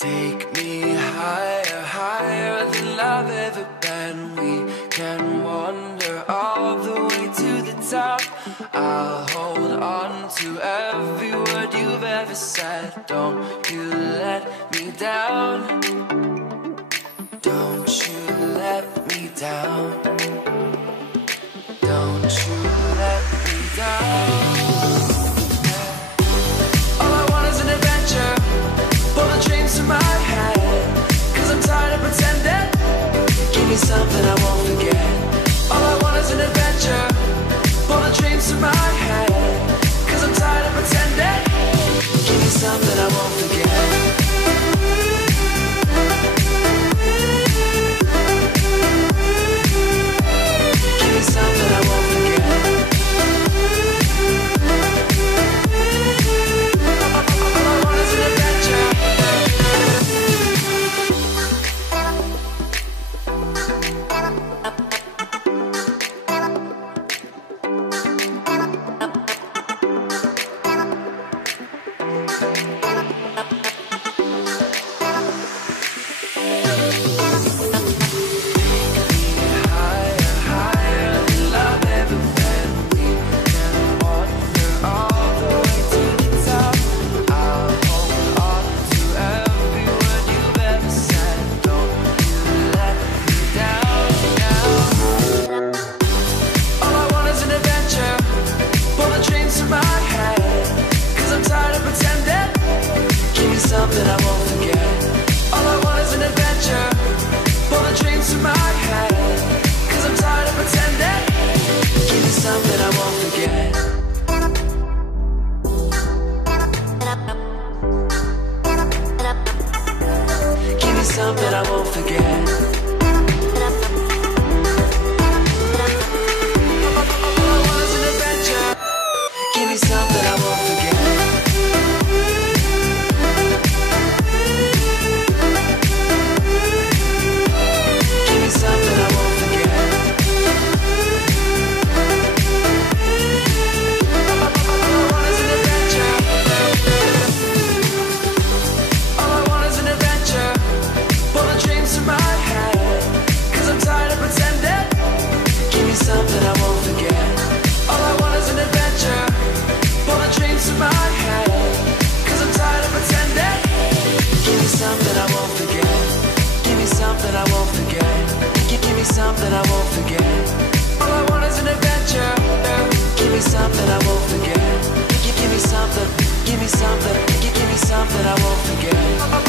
Take me higher, higher than I've ever been. We can wander all the way to the top. I'll hold on to every word you've ever said. Don't you let me down. Don't you let me down. Don't you let me down. All I want is an adventure. Pull the dreams to my head, 'cause I'm tired of pretending. Give me something I won't forget. All I want is an adventure. Pull the dreams to my head, 'cause I'm tired of pretending. Give me something I won't forget. Give me something I won't forget. All I want is an adventure. Something I won't forget. All I want is an adventure. Pull the dreams to my head, 'cause I'm tired of pretending. Give me something I won't forget. Give me something I won't forget. All I want is an adventure. Give me something I won't forget. Something I won't forget. All I want is an adventure. Pull the dreams to my head, 'cause I'm tired of pretending. Give me something I won't forget. Give me something I won't forget. Give me something I won't forget. All I want is an adventure. Give me something I won't forget. Give me something. Give me something. Give me something I won't forget.